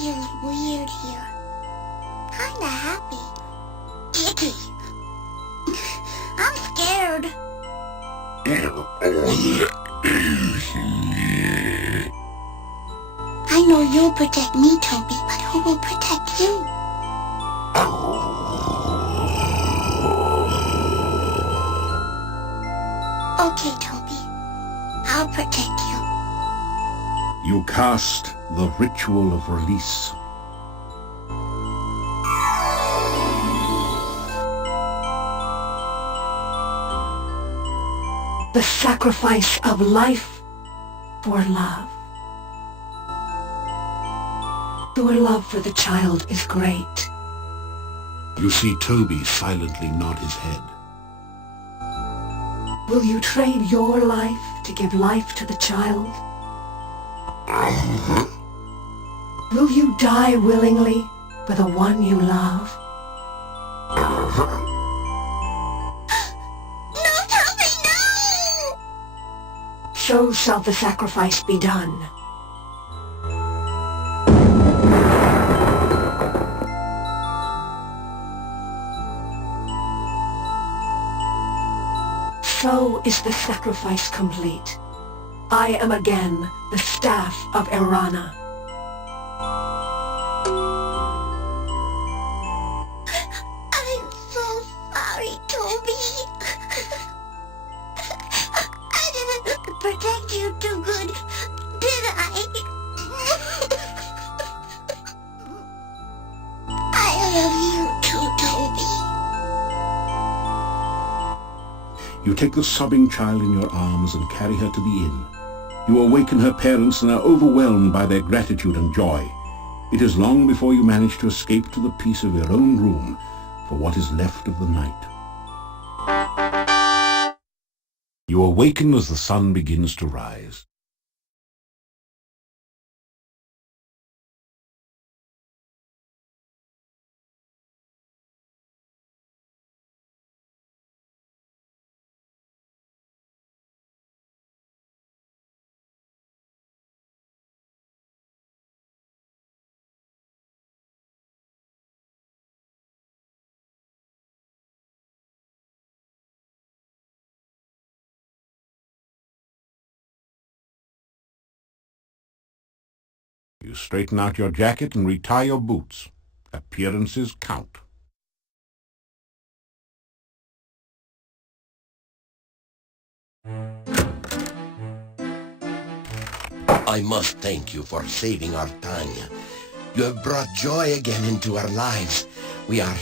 feels weird here. Kinda happy. Icky. I'm scared. I know you'll protect me, Toby, but who will protect you? Okay, Toby. I'll protect you. You cast the ritual of release. The sacrifice of life for love. Your love for the child is great. You see Toby silently nod his head. Will you trade your life to give life to the child? Will you die willingly for the one you love? No, Toby, no! So shall the sacrifice be done. So is the sacrifice complete. I am again the staff of Erana. I'm so sorry, Toby. I didn't protect you too good, did I? I love you too, Toby. You take the sobbing child in your arms and carry her to the inn. You awaken her parents and are overwhelmed by their gratitude and joy. It is long before you manage to escape to the peace of your own room for what is left of the night. You awaken as the sun begins to rise. You straighten out your jacket and retie your boots. Appearances count. I must thank you for saving our Tanya. You have brought joy again into our lives. We are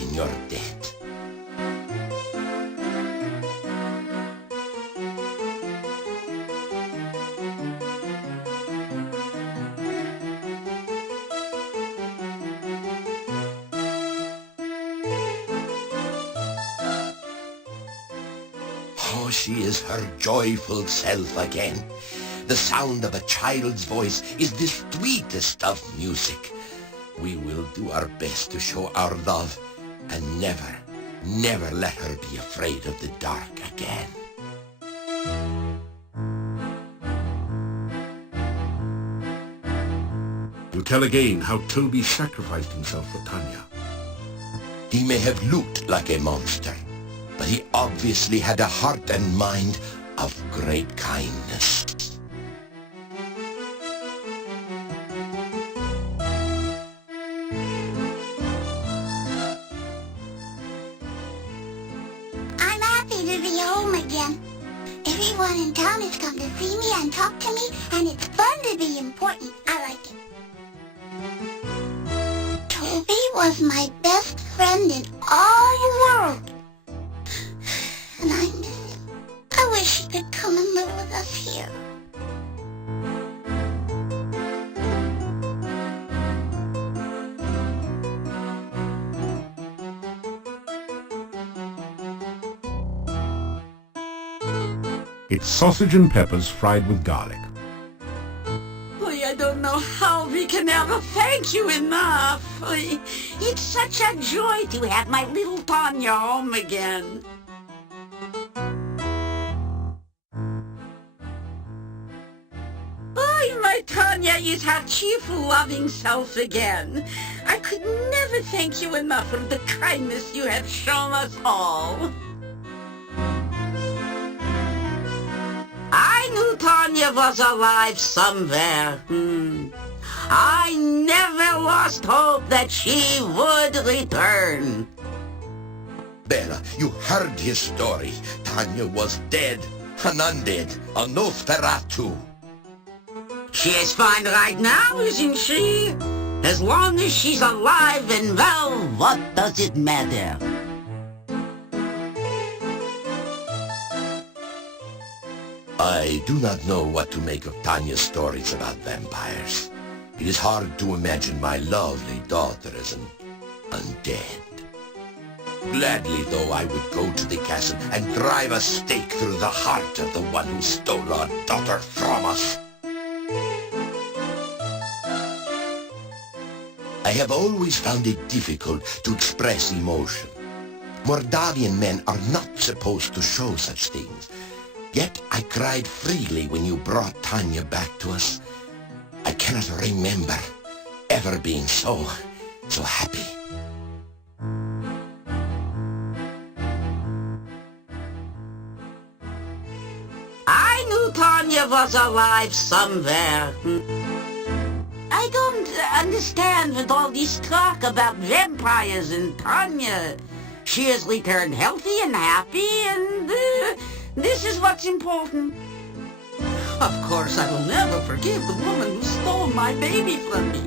in your debt. Oh, she is her joyful self again. The sound of a child's voice is the sweetest of music. We will do our best to show our love and never, never let her be afraid of the dark again. You tell again how Toby sacrificed himself for Tanya. He may have looked like a monster, but he obviously had a heart and mind of great kindness. I'm happy to be home again. Everyone in town has come to see me and talk to me, and it's fun to be important. I like it. Toby was my best friend in all the world. And I miss him. I wish he could come and live with us here. It's sausage and peppers fried with garlic. Boy, I don't know how we can ever thank you enough. Boy, it's such a joy to have my little Tanya home again. Boy, my my Tanya is her cheerful, loving self again. I could never thank you enough for the kindness you have shown us all. I knew Tanya was alive somewhere. I never lost hope that she would return. Bella, you heard his story. Tanya was dead, an undead, a Nosferatu. She is fine right now, isn't she? As long as she's alive and well, what does it matter? I do not know what to make of Tanya's stories about vampires. It is hard to imagine my lovely daughter as an undead. Gladly, though, I would go to the castle and drive a stake through the heart of the one who stole our daughter from us. I have always found it difficult to express emotion. Mordavian men are not supposed to show such things. Yet I cried freely when you brought Tanya back to us. I cannot remember ever being so happy. I knew Tanya was alive somewhere. I don't understand with all this talk about vampires and Tanya. She has returned healthy and happy, and this is what's important. Of course, I will never forgive the woman who stole my baby from me.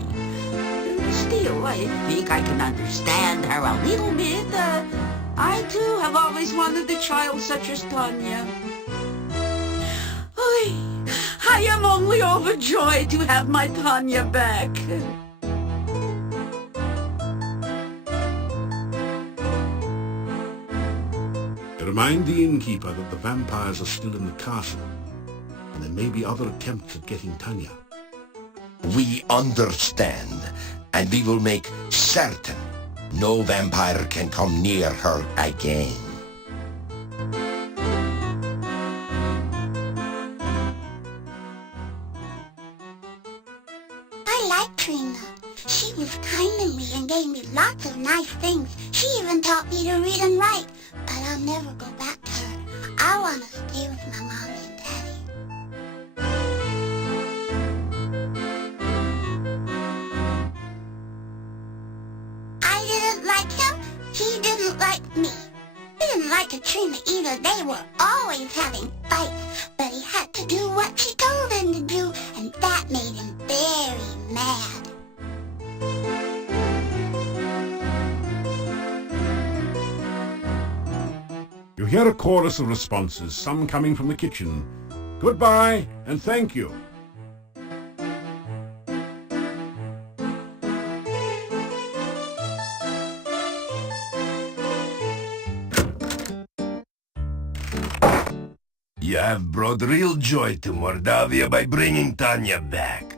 Still, I think I can understand her a little bit. I, too, have always wanted a child such as Tanya. I am only overjoyed to have my Tanya back. Remind the innkeeper that the vampires are still in the castle, and there may be other attempts at getting Tanya. We understand, and we will make certain no vampire can come near her again. I like Trina. She was kind to me and gave me lots of nice things. She even taught me to read and write. But I'll never go back to her. I want to stay with my mommy and daddy. I didn't like him. He didn't like me. He didn't like Katrina either. They were always having fights. But he had to do what she told him to do, and that made him very mad. You hear a chorus of responses, some coming from the kitchen. Goodbye, and thank you. You have brought real joy to Mordavia by bringing Tanya back.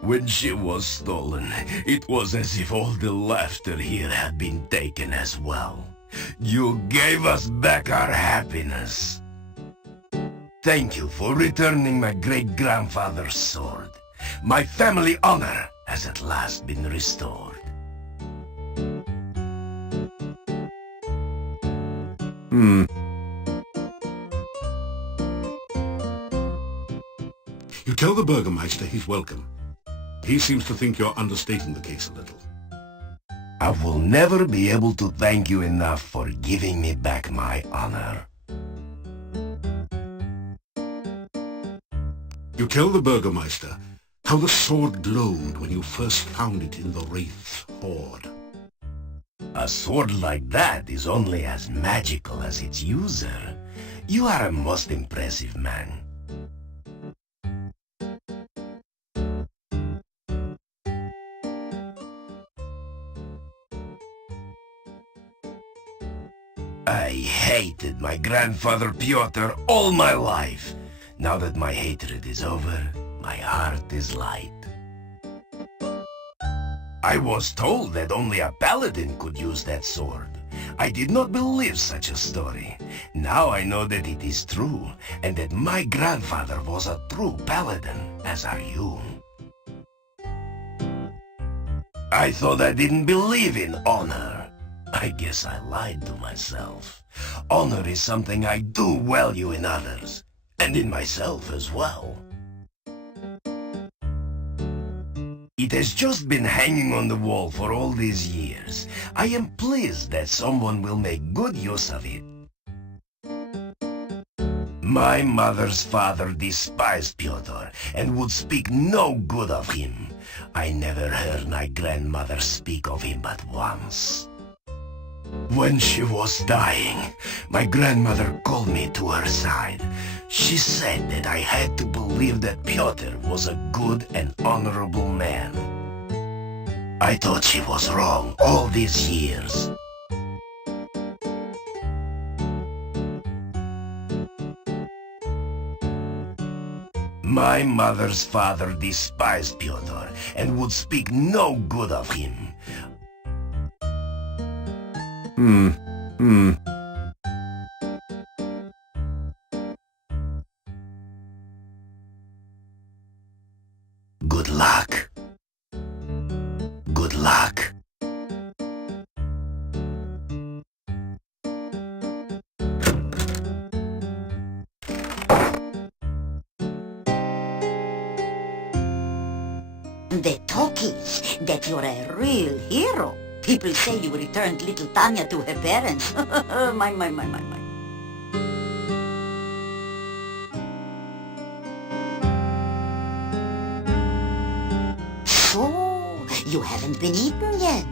When she was stolen, it was as if all the laughter here had been taken as well. You gave us back our happiness. Thank you for returning my great-grandfather's sword. My family honor has at last been restored. You tell the Burgermeister he's welcome. He seems to think you're understating the case a little. I will never be able to thank you enough for giving me back my honor. You tell the Burgermeister how the sword glowed when you first found it in the Wraith's hoard. A sword like that is only as magical as its user. You are a most impressive man. I hated my grandfather Pyotr all my life. Now that my hatred is over, my heart is light. I was told that only a paladin could use that sword. I did not believe such a story. Now I know that it is true, and that my grandfather was a true paladin, as are you. I thought I didn't believe in honor. I guess I lied to myself. Honor is something I do value in others, and in myself as well. It has just been hanging on the wall for all these years. I am pleased that someone will make good use of it. My mother's father despised Pyotr and would speak no good of him. I never heard my grandmother speak of him but once. When she was dying, my grandmother called me to her side. She said that I had to believe that Pyotr was a good and honorable man. I thought she was wrong all these years. My mother's father despised Pyotr and would speak no good of him. Good luck. Good luck. The talk is that you're a real hero. People say you returned little Tanya to her parents. My. So, you haven't been eaten yet.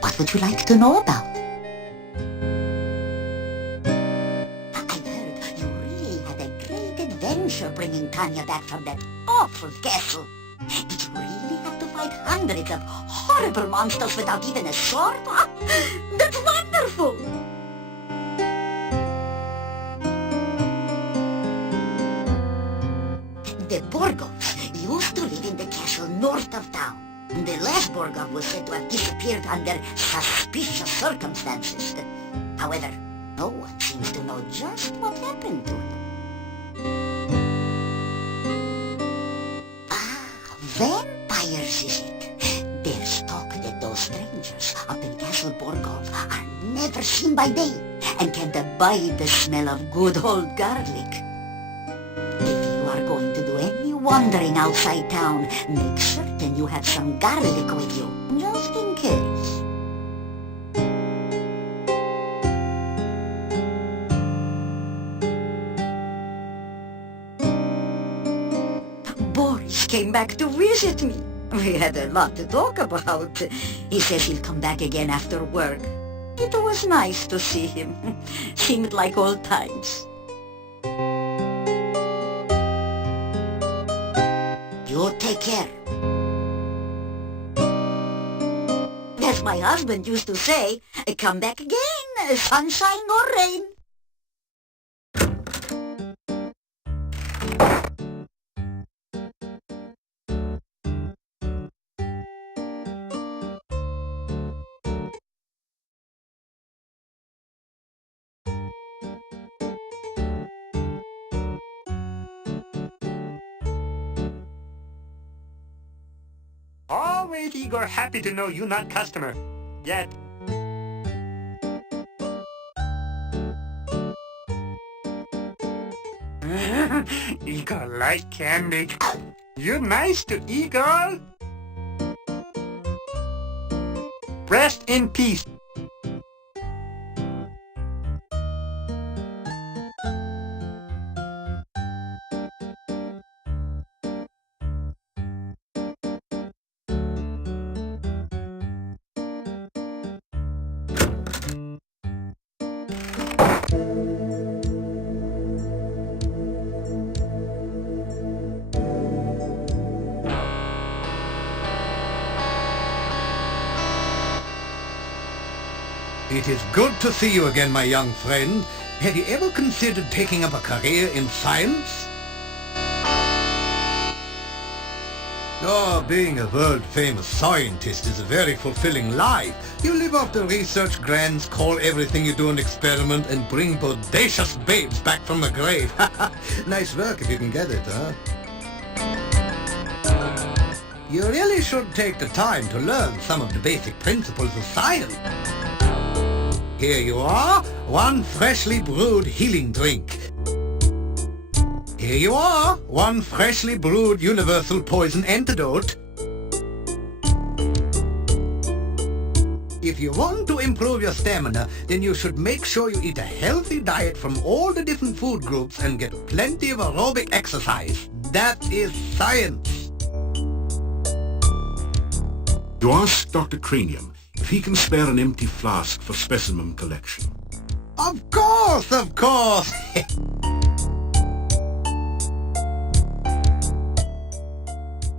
What would you like to know about? Bringing Tanya back from that awful castle. Did you really have to fight hundreds of horrible monsters without even a sword? That's wonderful! The Borgovs used to live in the castle north of town. The last Borgov was said to have disappeared under suspicious circumstances. However, no one seems to know just what happened to him. Vampires, is it? There's talk that those strangers up in Castle Borgov are never seen by day and can't abide the smell of good old garlic. If you are going to do any wandering outside town, make certain you have some garlic with you, just in case. Came back to visit me. We had a lot to talk about. He says he'll come back again after work. It was nice to see him. Seemed like old times. You take care. As my husband used to say, come back again, sunshine or rain. Always Igor happy to know you not customer. Yet. Igor like candy. You nice to Igor? Rest in peace. It is good to see you again, my young friend. Have you ever considered taking up a career in science? Oh, being a world-famous scientist is a very fulfilling life. You live off the research grants, call everything you do an experiment, and bring bodacious babes back from the grave. Nice work if you can get it, huh? You really should take the time to learn some of the basic principles of science. Here you are, one freshly brewed healing drink. Here you are, one freshly brewed universal poison antidote. If you want to improve your stamina, then you should make sure you eat a healthy diet from all the different food groups and get plenty of aerobic exercise. That is science. You ask Dr. Cranium if he can spare an empty flask for specimen collection. Of course, of course!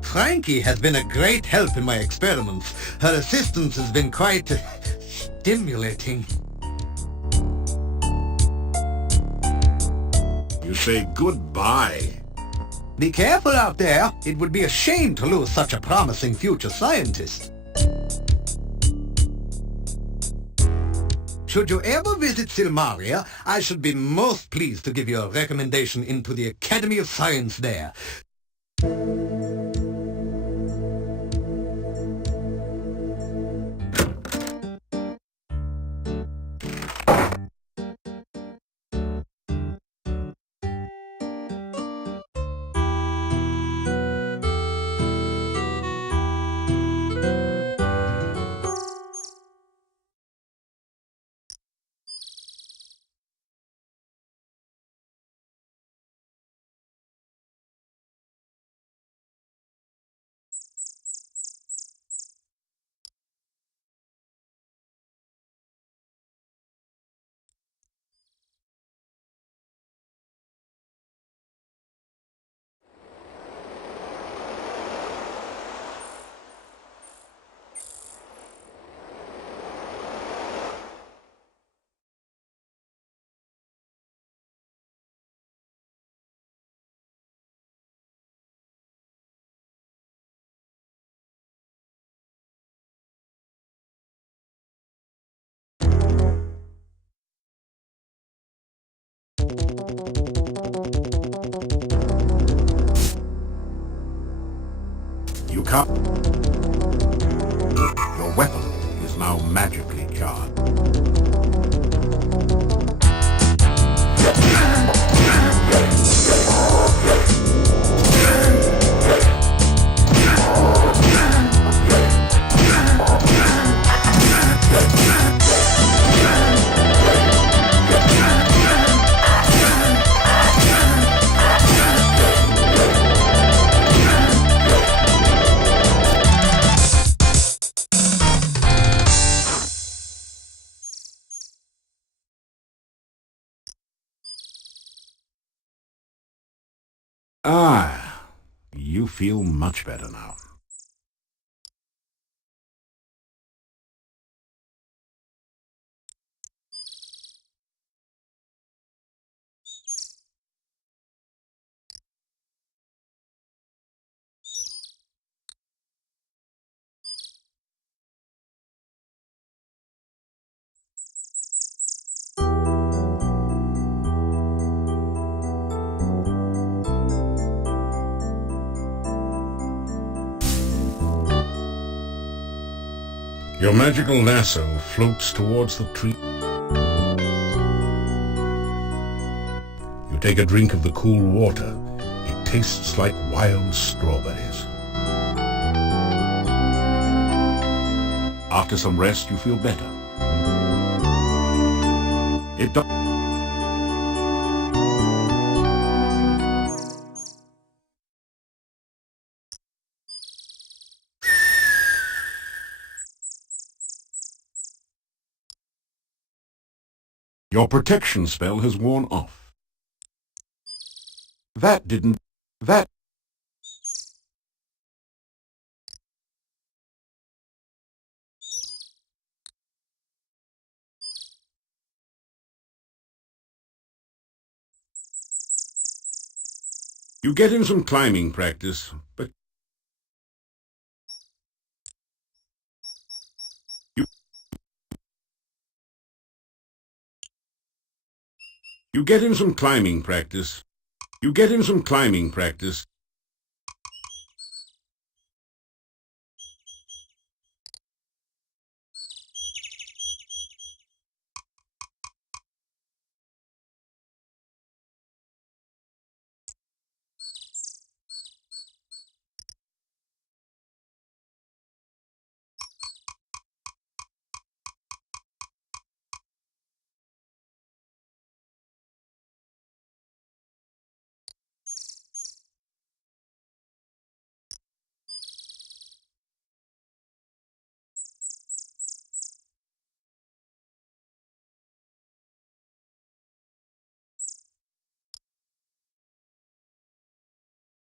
Frankie has been a great help in my experiments. Her assistance has been quite stimulating. You say goodbye. Be careful out there. It would be a shame to lose such a promising future scientist. Should you ever visit Silmaria, I should be most pleased to give you a recommendation into the Academy of Science there. You can't. Your weapon is now magically charged. Ah, you feel much better now. Your magical lasso floats towards the tree. You take a drink of the cool water. It tastes like wild strawberries. After some rest, you feel better. It does. Your protection spell has worn off. That didn't... That... You get in some climbing practice, but You get him some climbing practice. You get him some climbing practice.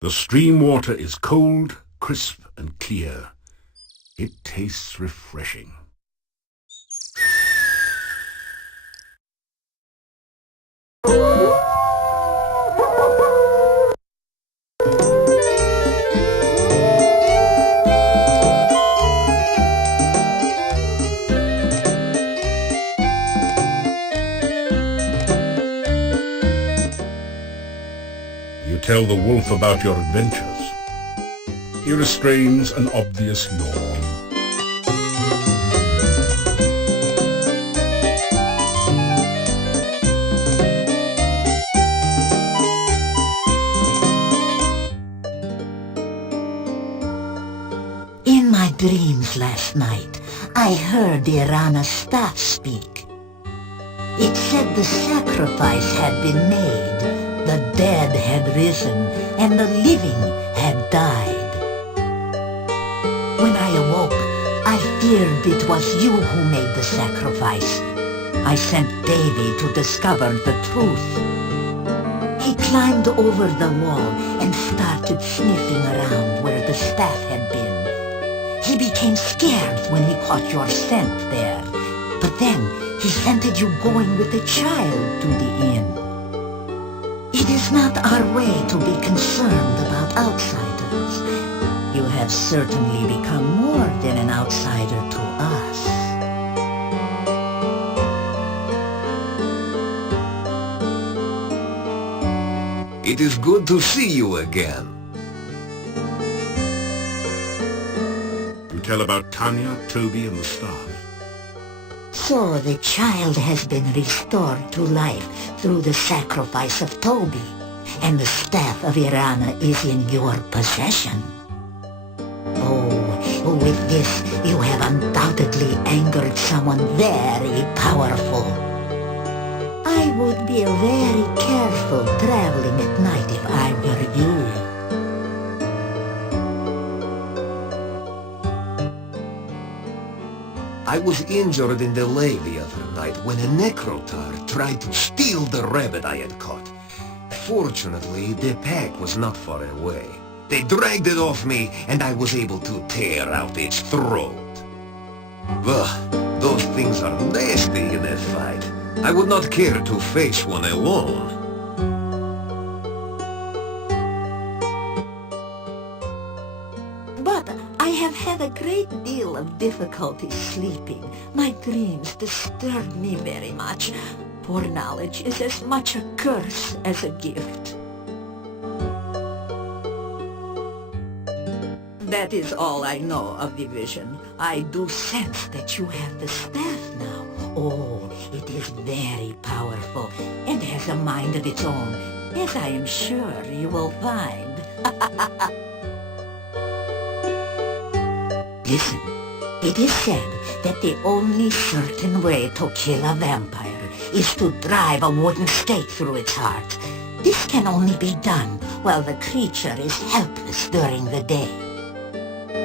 The stream water is cold, crisp, and clear. It tastes refreshing. You tell the wolf about your adventures. He restrains an obvious yawn. In my dreams last night, I heard Irana's staff speak. It said the sacrifice had been made, the dead had risen, and the living had died. When I awoke, I feared it was you who made the sacrifice. I sent Davy to discover the truth. He climbed over the wall and started sniffing around where the staff had been. He became scared when he caught your scent there, but then he scented you going with the child to the inn. It is not our way to be concerned about outsiders. You have certainly become more than an outsider to us. It is good to see you again. You tell about Tanya, Toby, and the staff. So the child has been restored to life through the sacrifice of Toby, and the staff of Irana is in your possession. Oh, with this you have undoubtedly angered someone very powerful. I would be very careful traveling at night if I were you. I was injured in the lay the other night when a necrotar tried to steal the rabbit I had caught. Fortunately, the pack was not far away. They dragged it off me, and I was able to tear out its throat. Ugh, those things are nasty in a fight. I would not care to face one alone. But I have had a great deal of difficulty sleeping. My dreams disturb me very much. Foreknowledge is as much a curse as a gift. That is all I know of the vision. I do sense that you have the staff now. Oh, it is very powerful and has a mind of its own, as I am sure you will find. Listen, it is said that the only certain way to kill a vampire is to drive a wooden stake through its heart. This can only be done while the creature is helpless during the day.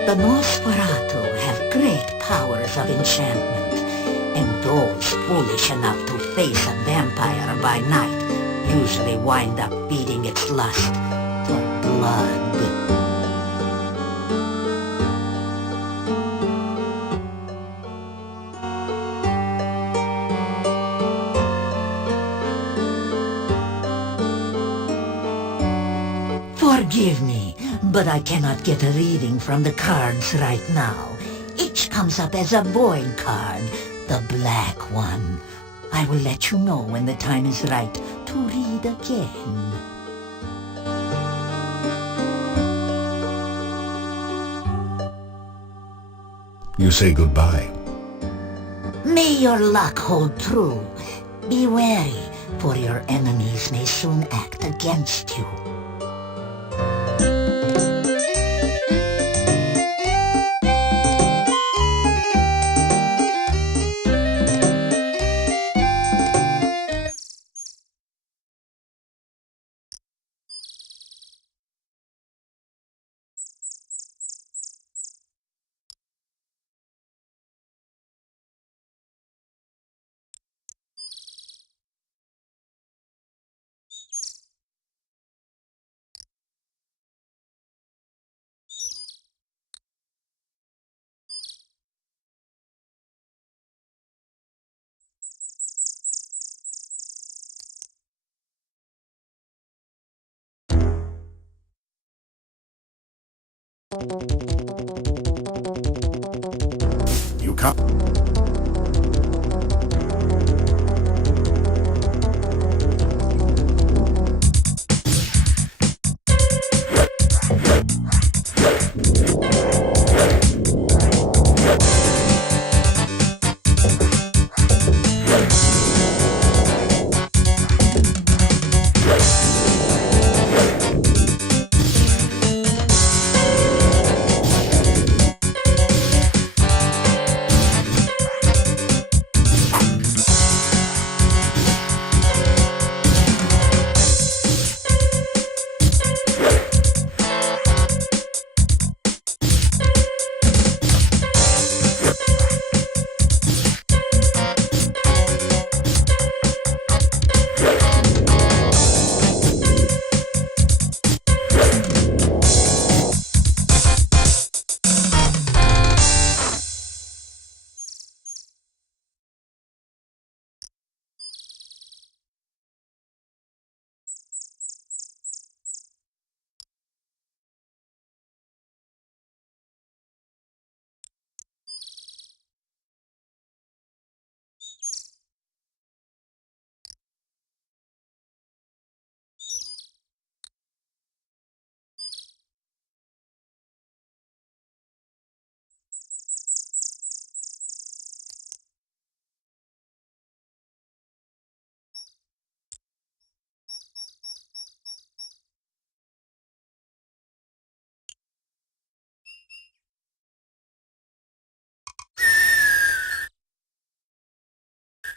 The Nosferatu have great powers of enchantment, and those foolish enough to face a vampire by night usually wind up feeding its lust for blood. Forgive me, but I cannot get a reading from the cards right now. Each comes up as a void card, the black one. I will let you know when the time is right to to read again. You say goodbye. May your luck hold true. Be wary, for your enemies may soon act against you. You come.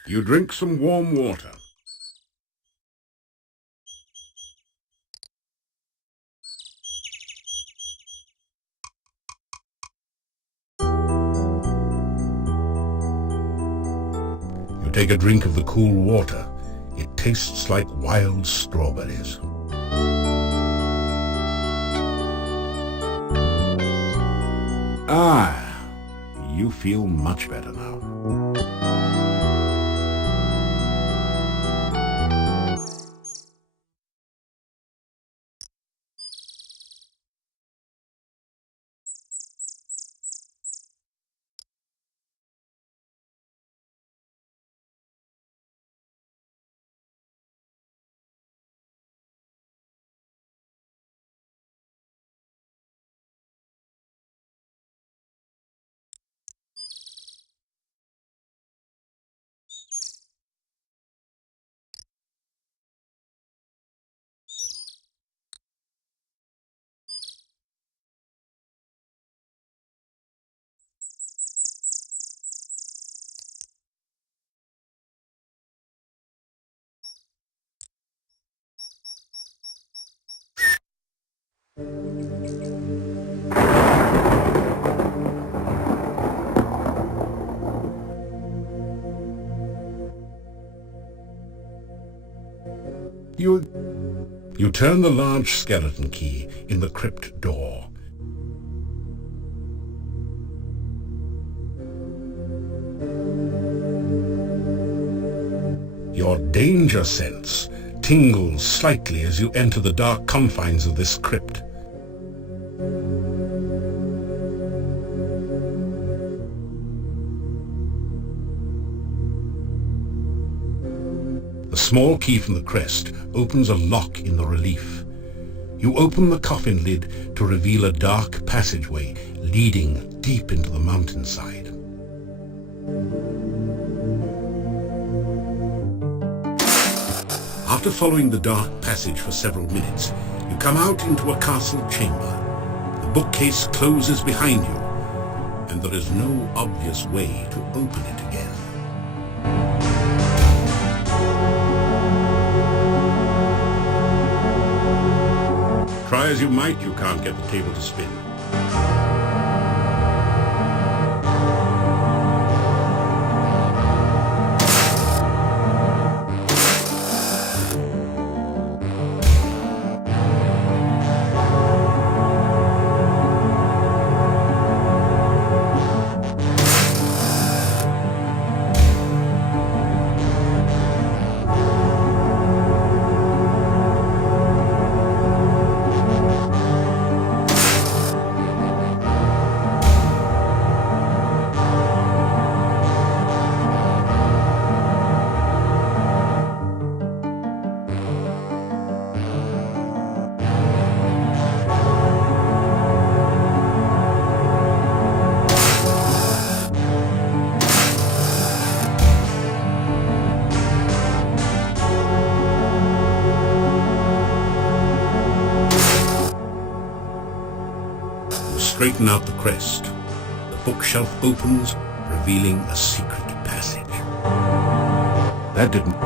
You drink some warm water. You take a drink of the cool water. It tastes like wild strawberries. Ah, you feel much better now. You turn the large skeleton key in the crypt door. Your danger sense tingles slightly as you enter the dark confines of this crypt. The small key from the crest opens a lock in the relief. You open the coffin lid to reveal a dark passageway leading deep into the mountainside. After following the dark passage for several minutes, you come out into a castle chamber. The bookcase closes behind you, and there is no obvious way to open it again. Try as you might, you can't get the table to spin. Straighten out the crest. The bookshelf opens, revealing a secret passage. That didn't...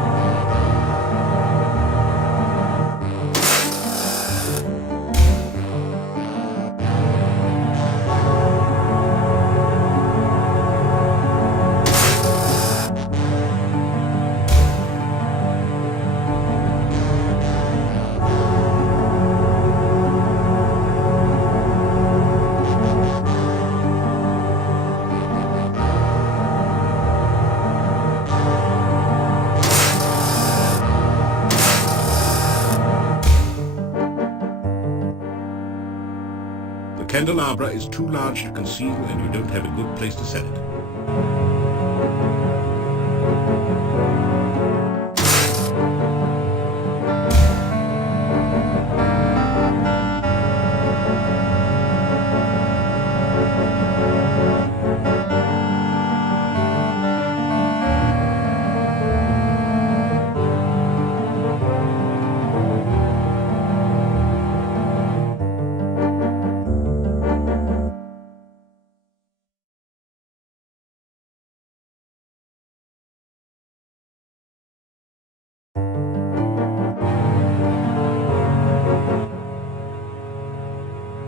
The candelabra is too large to conceal, and you don't have a good place to set it.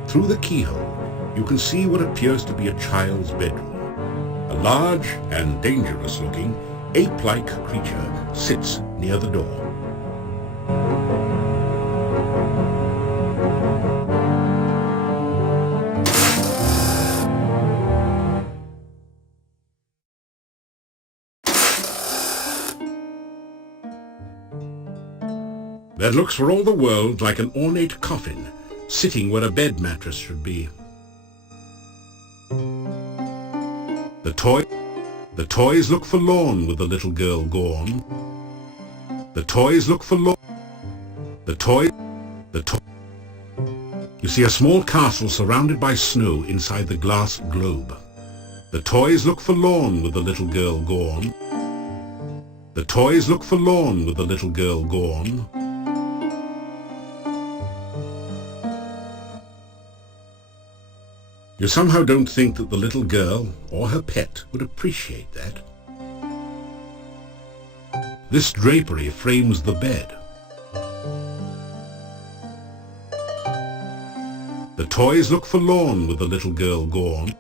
Through the keyhole, you can see what appears to be a child's bedroom. A large and dangerous-looking, ape-like creature sits near the door. That looks for all the world like an ornate coffin, sitting where a bed mattress should be. The toys look forlorn with the little girl gone. The toys look forlorn. You see a small castle surrounded by snow inside the glass globe. The toys look forlorn with the little girl gone. The toys look forlorn with the little girl gone. You somehow don't think that the little girl or her pet would appreciate that. This drapery frames the bed. The toys look forlorn with the little girl gone.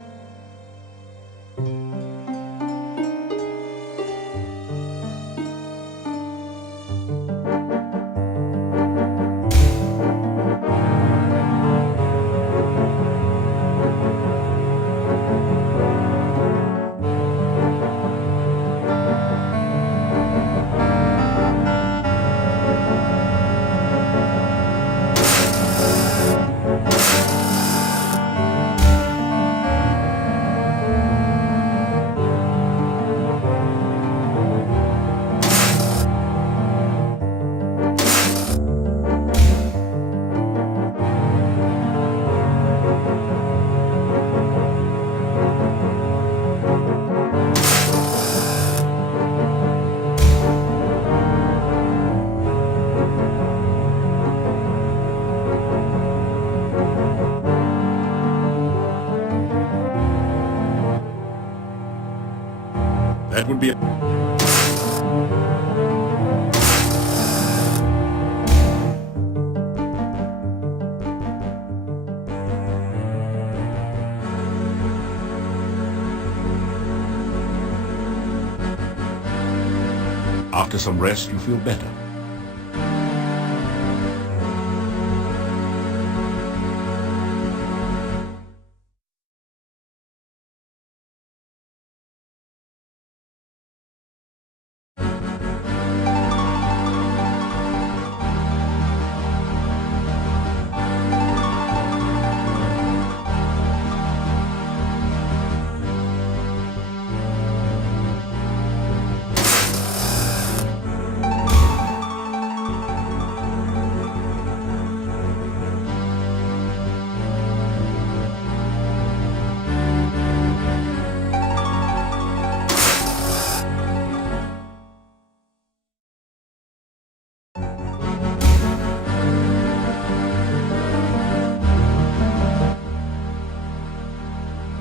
would be... After some rest, you feel better.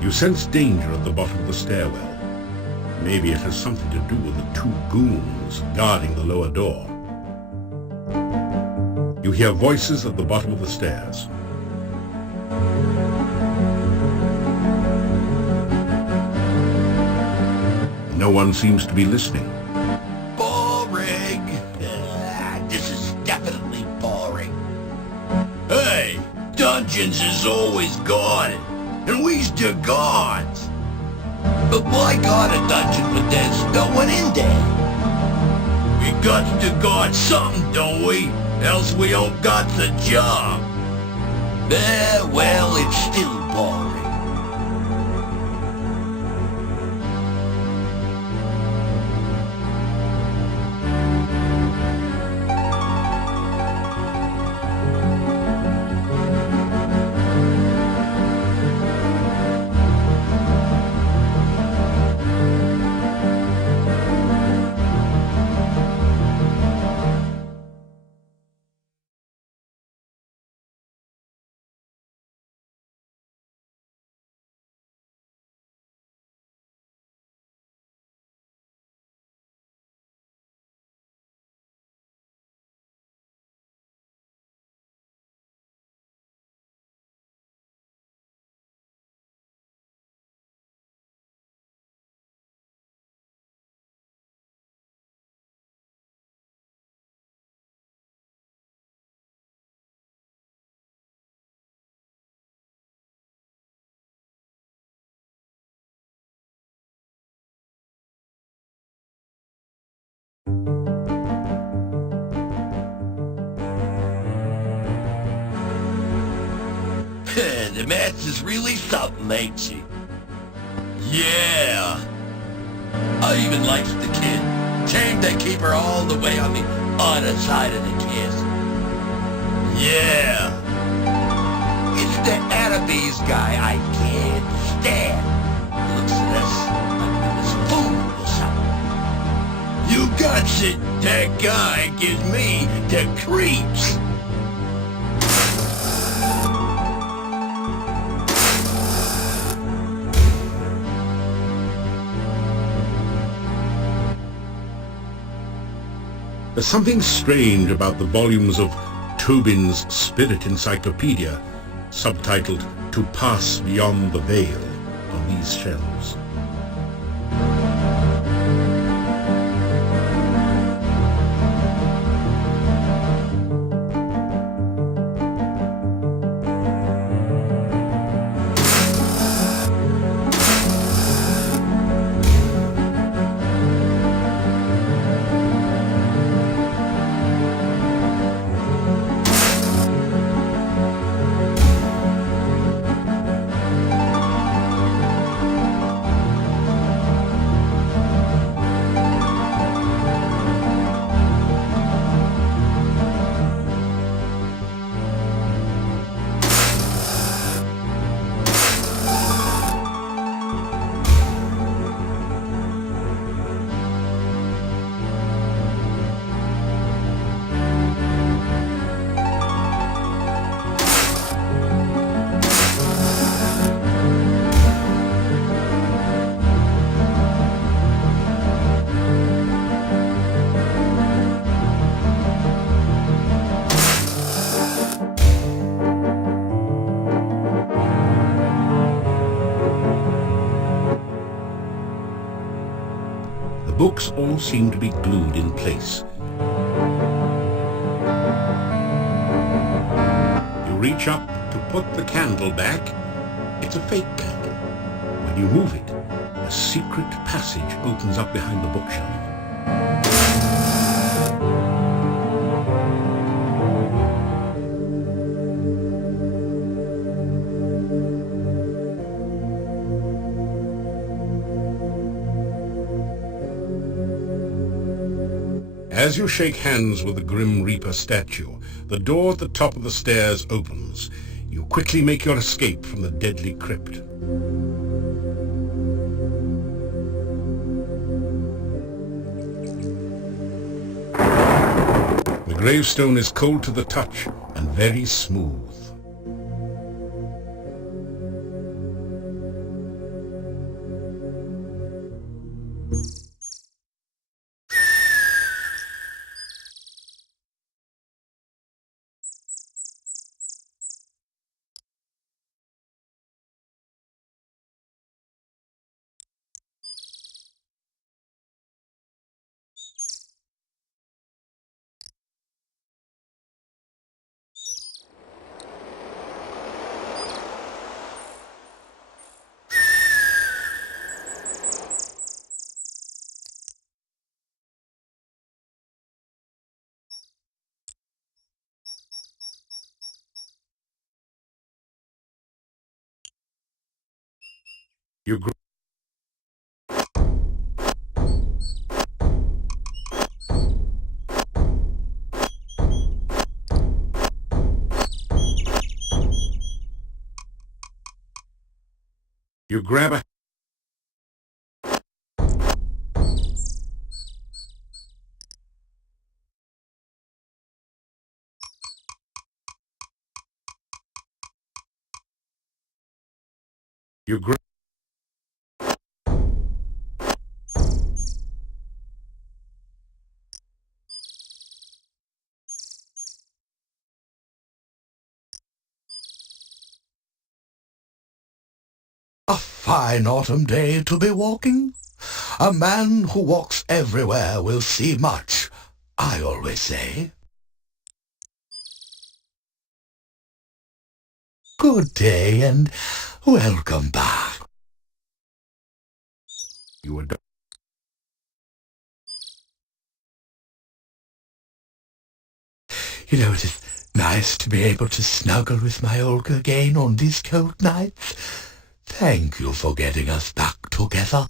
You sense danger at the bottom of the stairwell. Maybe it has something to do with the two goons guarding the lower door. You hear voices at the bottom of the stairs. No one seems to be listening. Boring. This is definitely boring. Hey, dungeons is always gone. And we's the gods. But why guard a dungeon when there's no one in there? We got to guard something, don't we? Else we don't got the job. Well, it's still boring. The math is really something, ain't she? Yeah. I even likes the kid. Shame they keep her all the way on the other side of the kiss. Yeah. It's the Ch.11 guy I can't stand. Looks at us like this fool or something. You got it. That guy gives me the creeps. There's something strange about the volumes of Tobin's Spirit Encyclopedia, subtitled To Pass Beyond the Veil, on these shelves. hooks all seem to be glued in place. You reach up to put the candle back. It's a fake candle. When you move it, a secret passage opens up behind the bookshelf. As you shake hands with the Grim Reaper statue, the door at the top of the stairs opens. You quickly make your escape from the deadly crypt. The gravestone is cold to the touch and very smooth. You grab a You grab A fine autumn day to be walking. A man who walks everywhere will see much, I always say. Good day and welcome back. You are done. You know, it is nice to be able to snuggle with my Olga again on these cold nights. Thank you for getting us back together.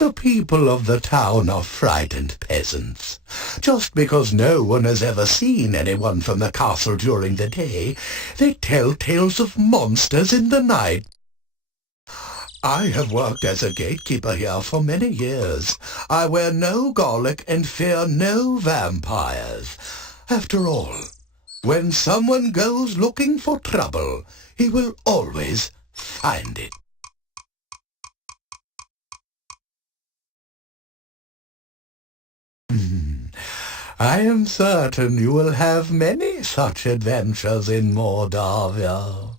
The people of the town are frightened peasants. Just because no one has ever seen anyone from the castle during the day, they tell tales of monsters in the night. I have worked as a gatekeeper here for many years. I wear no garlic and fear no vampires. After all, when someone goes looking for trouble, he will always find it. I am certain you will have many such adventures in Mordavia.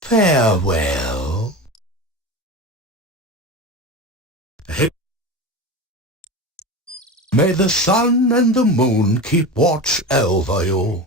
Farewell. May the sun and the moon keep watch over you.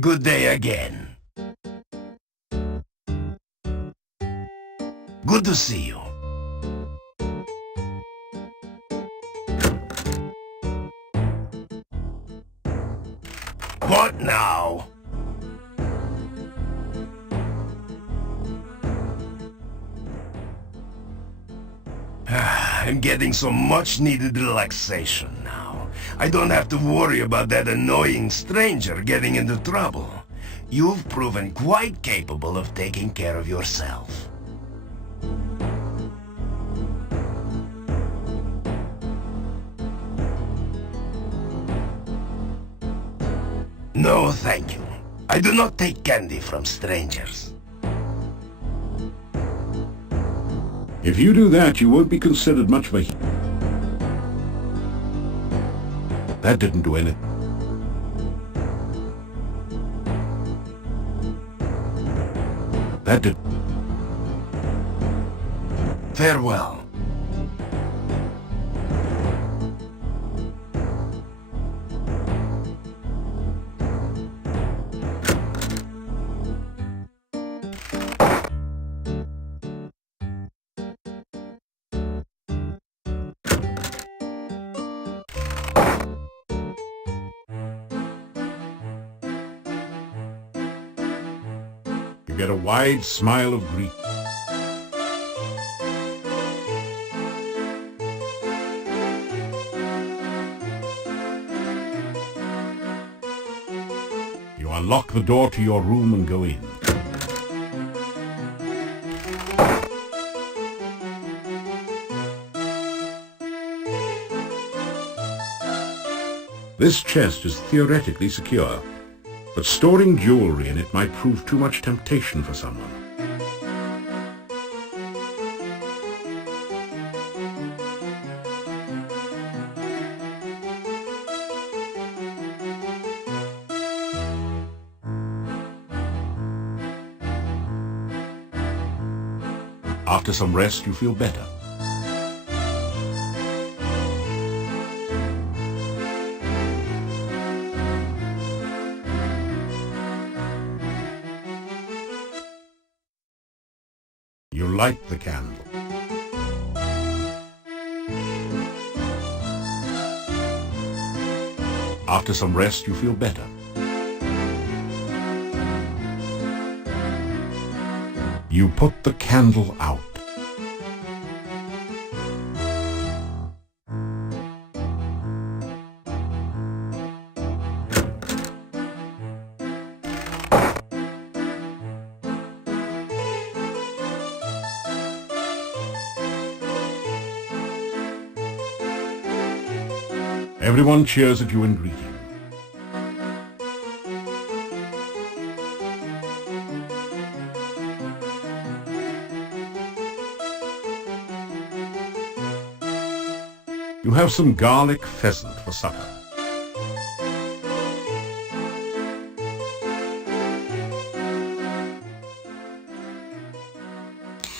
Good day again. Good to see you. What now? I'm getting some much-needed relaxation now. I don't have to worry about that annoying stranger getting into trouble. You've proven quite capable of taking care of yourself. No, thank you. I do not take candy from strangers. If you do that, you won't be considered much of a... That didn't do anything. That did... Farewell. You get a wide smile of greeting. You unlock the door to your room and go in. This chest is theoretically secure, but storing jewelry in it might prove too much temptation for someone. After some rest, you feel better. You light the candle. After some rest, you feel better. You put the candle out. Everyone cheers at you in greeting. You have some garlic pheasant for supper.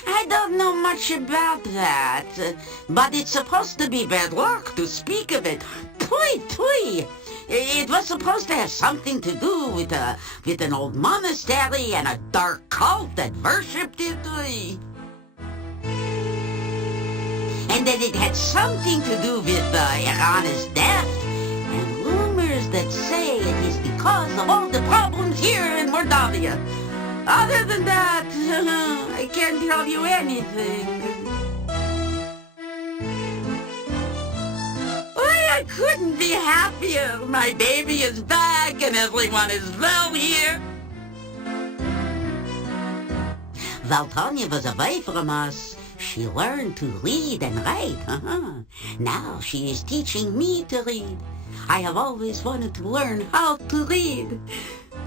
I don't know much about that, but it's supposed to be bad luck to speak of it. Tui, tui. It was supposed to have something to do with an old monastery and a dark cult that worshipped it. And that it had something to do with Irana's death, and rumors that say it is because of all the problems here in Mordavia. Other than that, I can't tell you anything. I couldn't be happier. My baby is back and everyone is well here. While Tanya was away from us, she learned to read and write. Now she is teaching me to read. I have always wanted to learn how to read.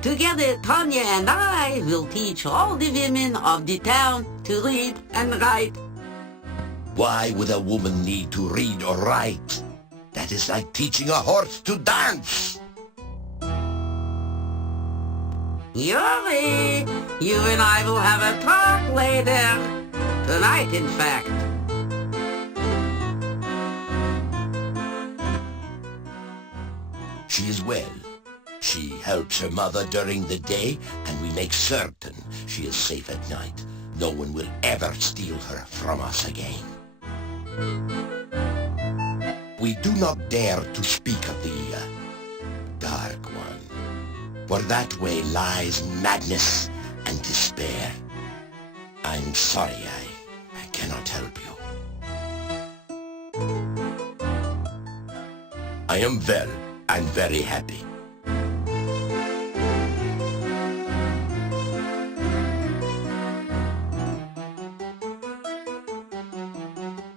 Together, Tanya and I will teach all the women of the town to read and write. Why would a woman need to read or write? That is like teaching a horse to dance. Yuri, you and I will have a talk later. Tonight, in fact. She is well. She helps her mother during the day, and we make certain she is safe at night. No one will ever steal her from us again. We do not dare to speak of the Dark One, for that way lies madness and despair. I'm sorry, I cannot help you. I am well and very happy.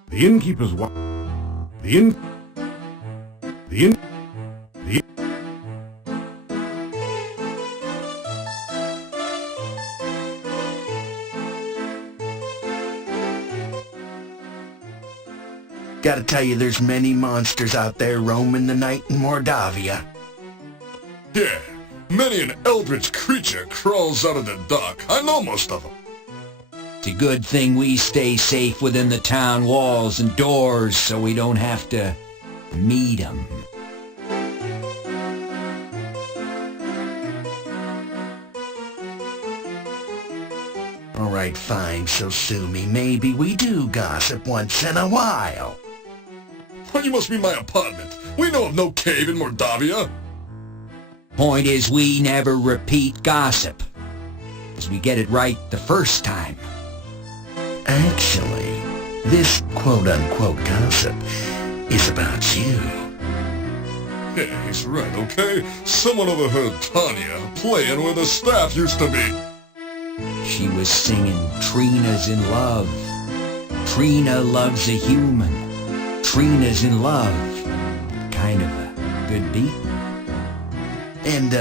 The innkeeper's wife. The inn. Gotta tell you, there's many monsters out there roaming the night in Mordavia. Yeah, many an eldritch creature crawls out of the dark. I know most of them. It's a good thing we stay safe within the town walls and doors so we don't have to meet them. All right, fine, so sue me. Maybe we do gossip once in a while. Well, you must mean my apartment. We know of no cave in Mordavia. Point is, we never repeat gossip, because we get it right the first time. Actually, this quote-unquote gossip is about you. Yeah, he's right, okay? Someone overheard Tanya playing where the staff used to be. She was singing Trina's in love. Trina loves a human. Trina's in love. Kind of a good beat. And,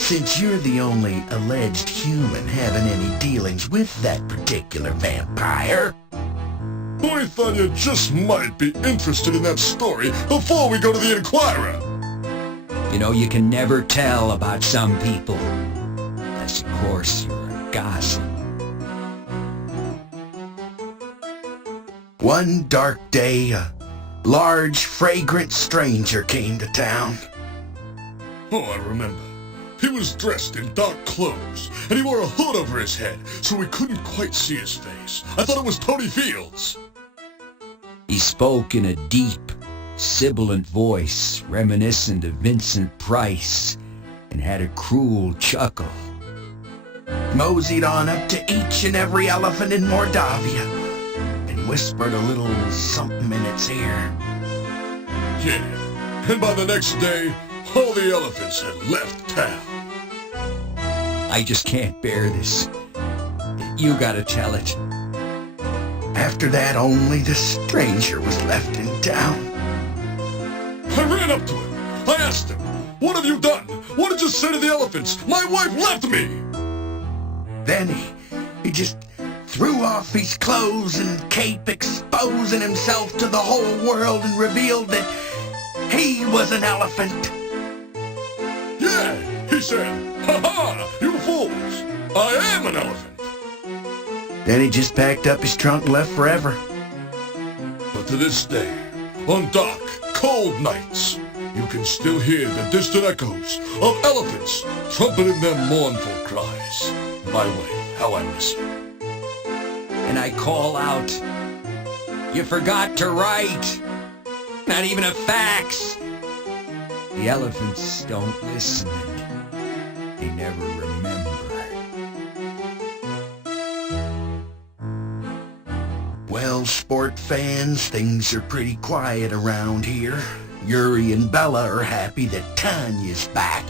since you're the only alleged human having any dealings with that particular vampire... We thought you just might be interested in that story before we go to the Inquirer. You know, you can never tell about some people. Unless, of course, you're a gossip. One dark day, a large, fragrant stranger came to town. Oh, I remember. He was dressed in dark clothes, and he wore a hood over his head, so we couldn't quite see his face. I thought it was Tony Fields. He spoke in a deep, sibilant voice, reminiscent of Vincent Price, and had a cruel chuckle. Moseyed on up to each and every elephant in Mordavia, and whispered a little something in its ear. Yeah, and by the next day, all the elephants had left town. I just can't bear this. You gotta tell it. After that, only the stranger was left in town. I ran up to him. I asked him, "What have you done? What did you say to the elephants? My wife left me!" Then he just threw off his clothes and cape, exposing himself to the whole world, and revealed that he was an elephant. Yeah, he said, "Ha-ha, you fools! I am an elephant!" Then he just packed up his trunk and left forever. But to this day, on dark, cold nights, you can still hear the distant echoes of elephants trumpeting their mournful cries. My wife, how I miss her. And I call out, "You forgot to write! Not even a fax!" The elephants don't listen, and they never remember. Well, sport fans, things are pretty quiet around here. Yuri and Bella are happy that Tanya's back.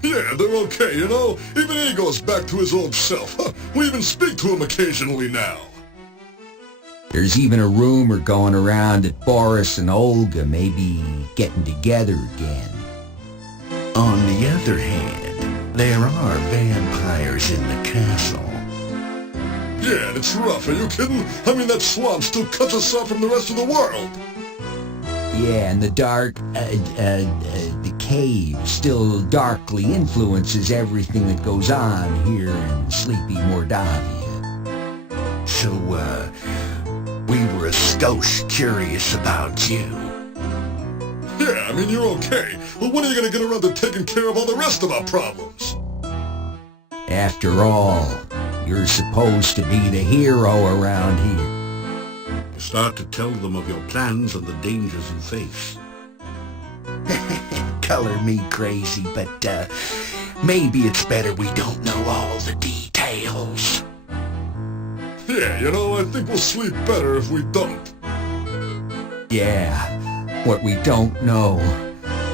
Yeah, they're okay, you know? Even he goes back to his old self. We even speak to him occasionally now. There's even a rumor going around that Boris and Olga may be getting together again. On the other hand, there are vampires in the castle. Yeah, and it's rough, are you kidding? I mean, that swamp still cuts us off from the rest of the world. Yeah, and the the cave still darkly influences everything that goes on here in sleepy Mordavia. So, we were a skosh curious about you. Yeah, Yeah, I mean, you're okay. But when are you gonna get around to taking care of all the rest of our problems? After all, you're supposed to be the hero around here. You start to tell them of your plans and the dangers you face. Color me crazy, but maybe it's better we don't know all the details. Yeah, you know, I think we'll sleep better if we don't. Yeah, what we don't know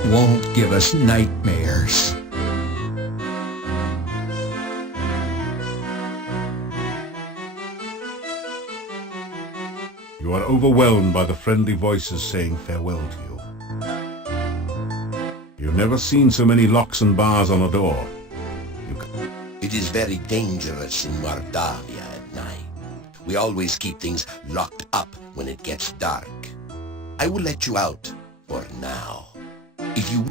won't give us nightmares. You are overwhelmed by the friendly voices saying farewell to you. You've never seen so many locks and bars on a door. It is very dangerous in Mordavia at night. We always keep things locked up when it gets dark. I will let you out for now. If you...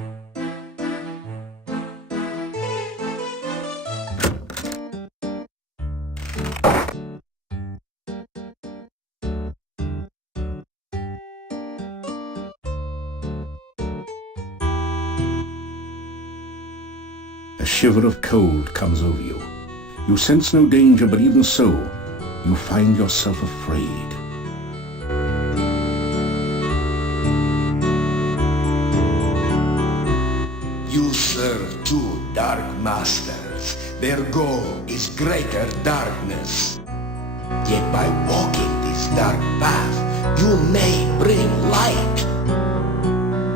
A shiver of cold comes over you. You sense no danger, but even so, you find yourself afraid. You serve two dark masters. Their goal is greater darkness. Yet by walking this dark path, you may bring light.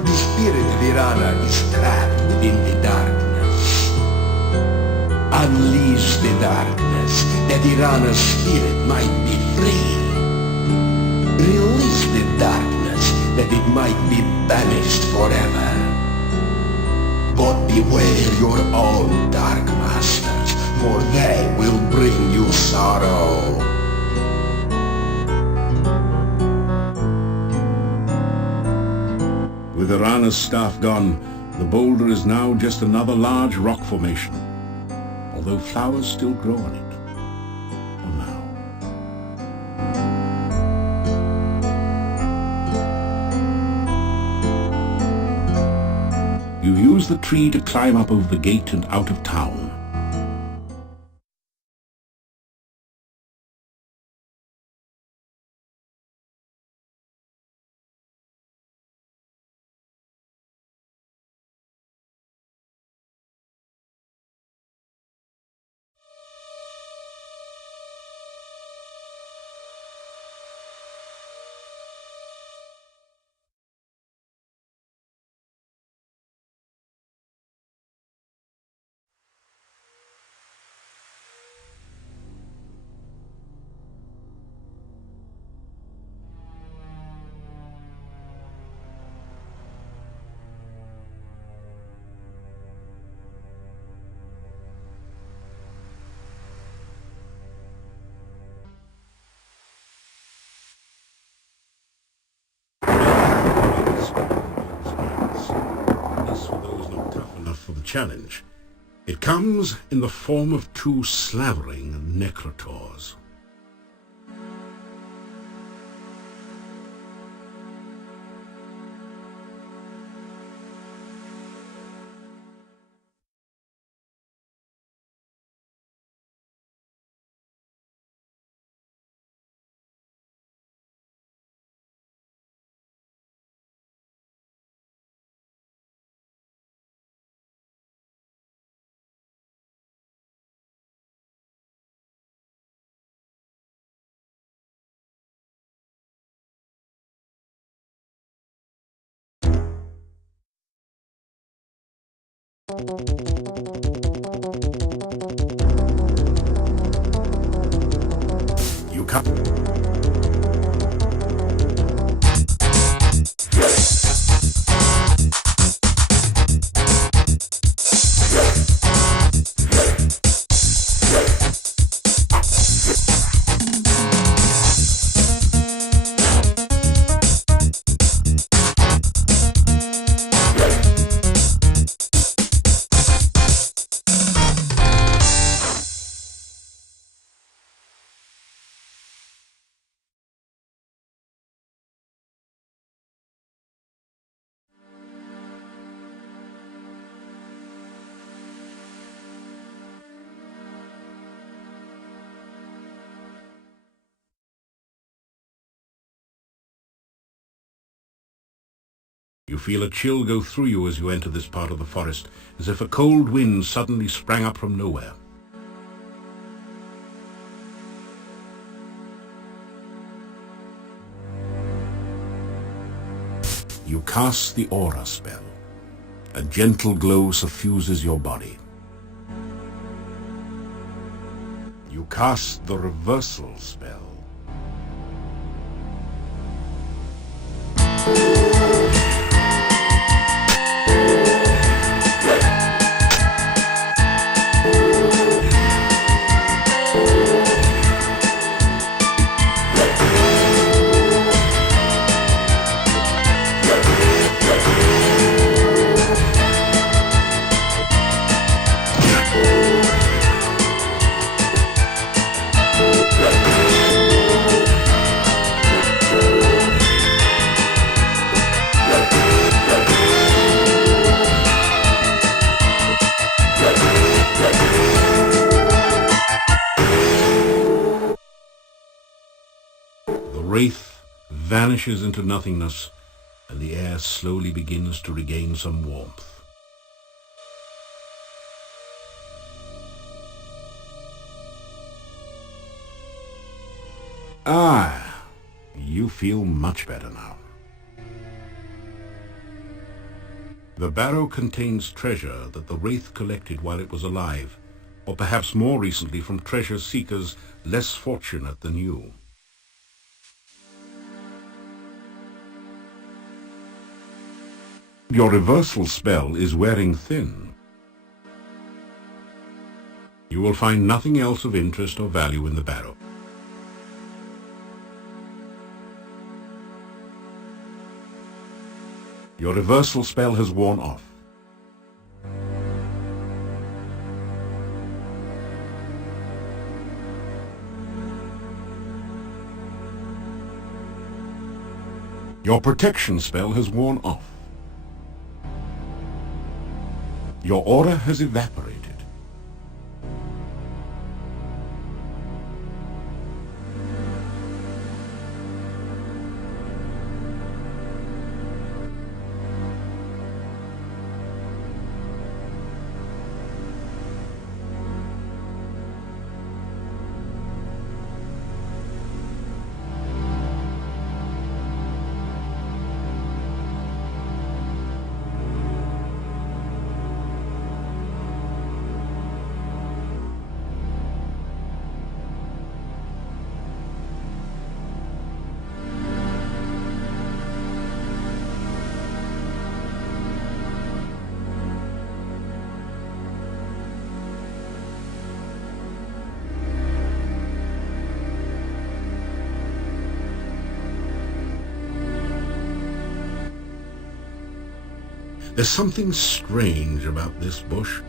The spirit of Irana is trapped within the darkness. Unleash the darkness, that Irana's spirit might be free. Release the darkness, that it might be banished forever. But beware your own dark masters, for they will bring you sorrow. With Irana's staff gone, the boulder is now just another large rock formation, although flowers still grow on it. For now. You use the tree to climb up over the gate and out of town. For the challenge. It comes in the form of two slavering necrotors. You come. You feel a chill go through you as you enter this part of the forest, as if a cold wind suddenly sprang up from nowhere. You cast the aura spell. A gentle glow suffuses your body. You cast the reversal spell. The Wraith vanishes into nothingness, and the air slowly begins to regain some warmth. Ah, you feel much better now. The barrow contains treasure that the Wraith collected while it was alive, or perhaps more recently from treasure seekers less fortunate than you. Your reversal spell is wearing thin. You will find nothing else of interest or value in the barrow. Your reversal spell has worn off. Your protection spell has worn off. Your aura has evaporated. There's something strange about this bush.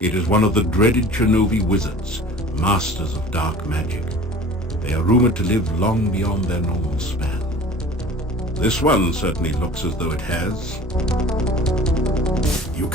It is one of the dreaded Ch.11 wizards, masters of dark magic. They are rumored to live long beyond their normal span. This one certainly looks as though it has. You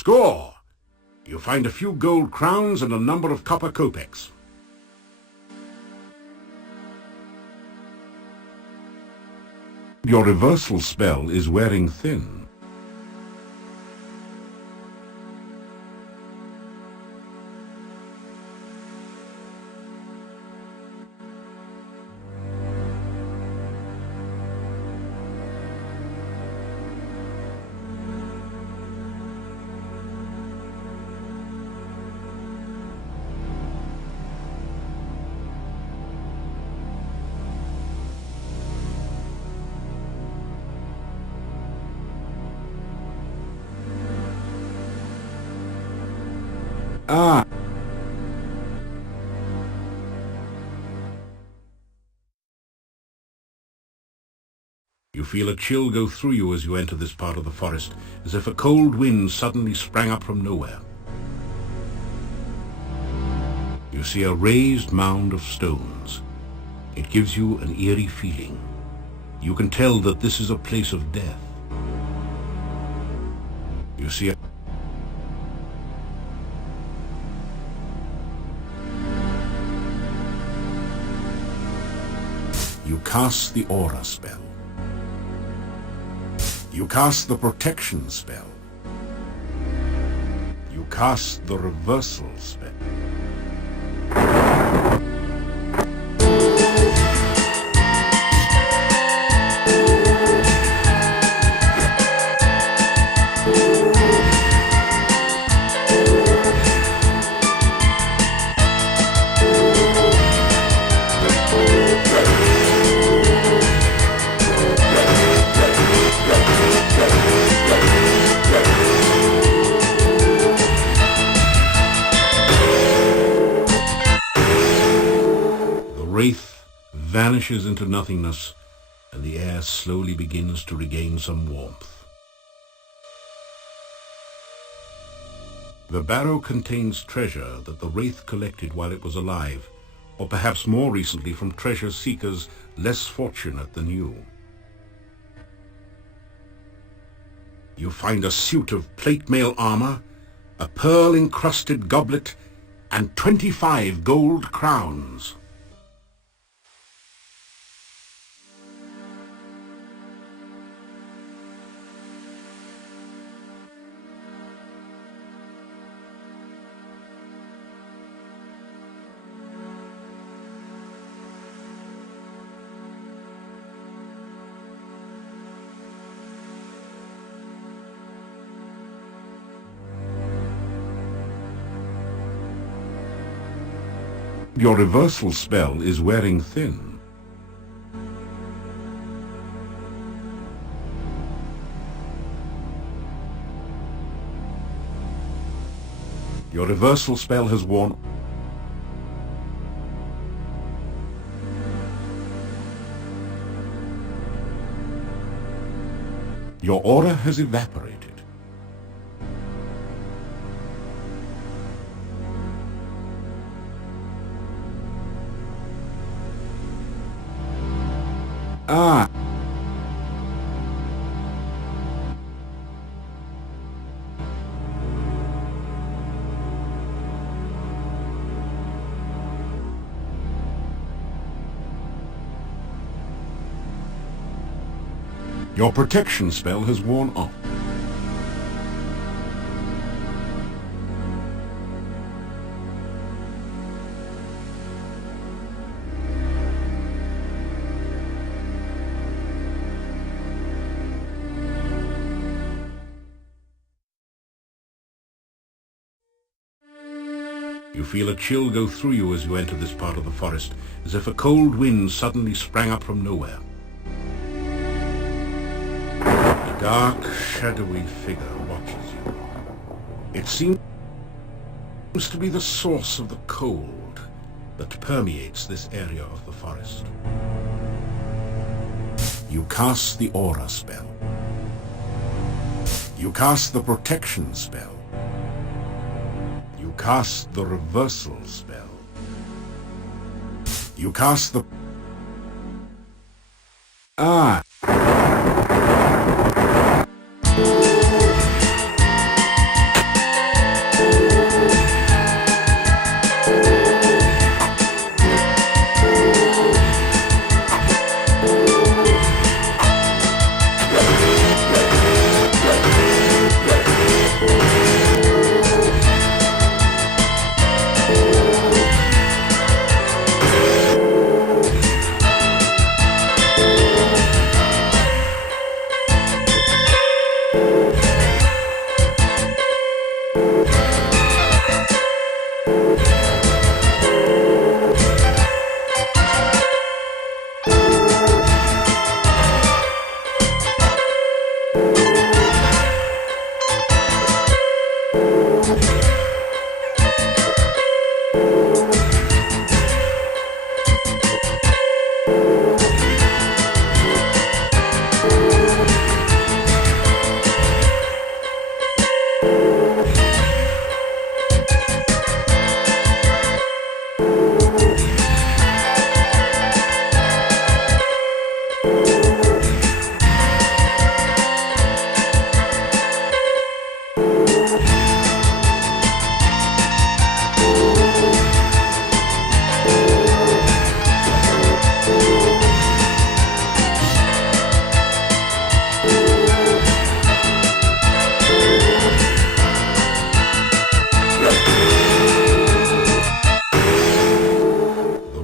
Score! You find a few gold crowns and a number of copper kopecks. Your reversal spell is wearing thin. Ah. You feel a chill go through you as you enter this part of the forest, as if a cold wind suddenly sprang up from nowhere. You see a raised mound of stones. It gives you an eerie feeling. You can tell that this is a place of death. You see a You cast the aura spell. You cast the protection spell. You cast the reversal spell. Wraith vanishes into nothingness, and the air slowly begins to regain some warmth. The barrow contains treasure that the Wraith collected while it was alive, or perhaps more recently from treasure seekers less fortunate than you. You find a suit of plate mail armor, a pearl-encrusted goblet, and 25 gold crowns. Your reversal spell is wearing thin. Your reversal spell has worn. Your aura has evaporated. Your protection spell has worn off. You feel a chill go through you as you enter this part of the forest, as if a cold wind suddenly sprang up from nowhere. A dark, shadowy figure watches you. It seems to be the source of the cold that permeates this area of the forest. You cast the aura spell. You cast the protection spell. You cast the reversal spell. You cast the... Ah!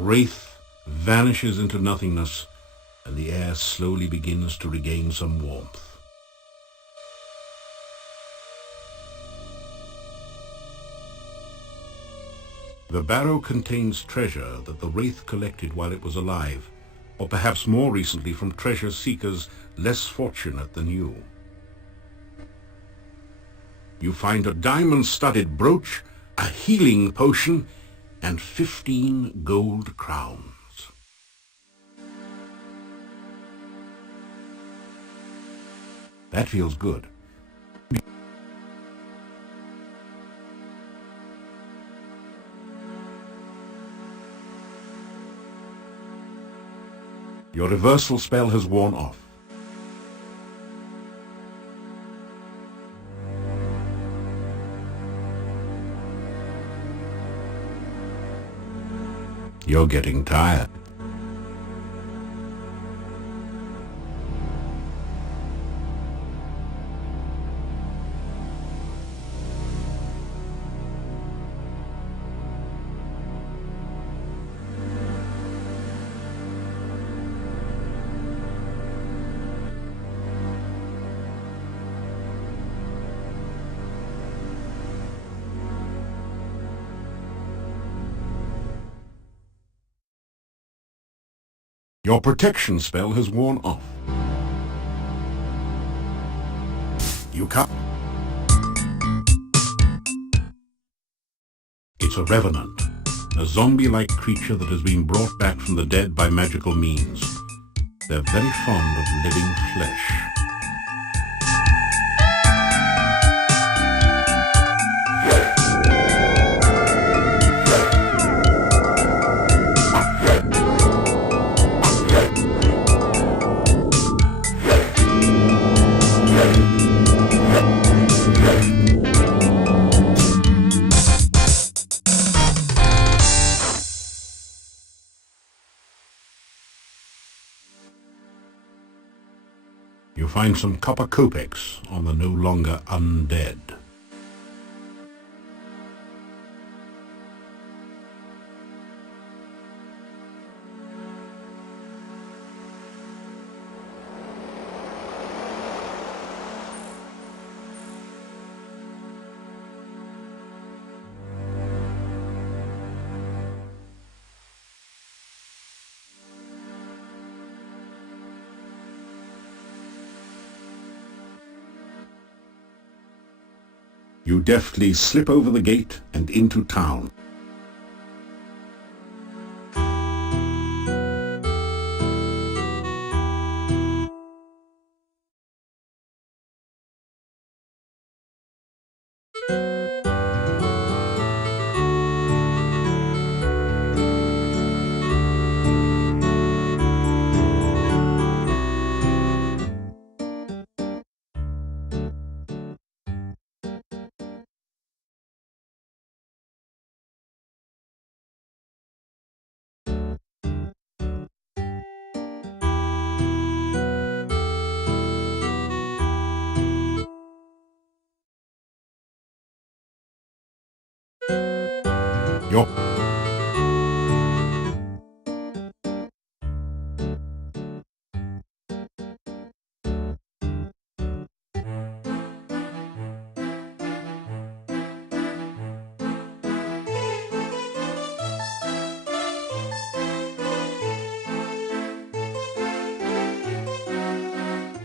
Wraith vanishes into nothingness, and the air slowly begins to regain some warmth. The barrow contains treasure that the Wraith collected while it was alive, or perhaps more recently from treasure seekers less fortunate than you. You find a diamond-studded brooch, a healing potion, and 15 gold crowns. That feels good. Your reversal spell has worn off. You're getting tired. Your protection spell has worn off. You can't... It's a revenant, a zombie-like creature that has been brought back from the dead by magical means. They're very fond of living flesh. You find some copper kopecks on the no longer undead. You deftly slip over the gate and into town. Yo.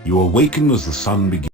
You awaken as the sun begins.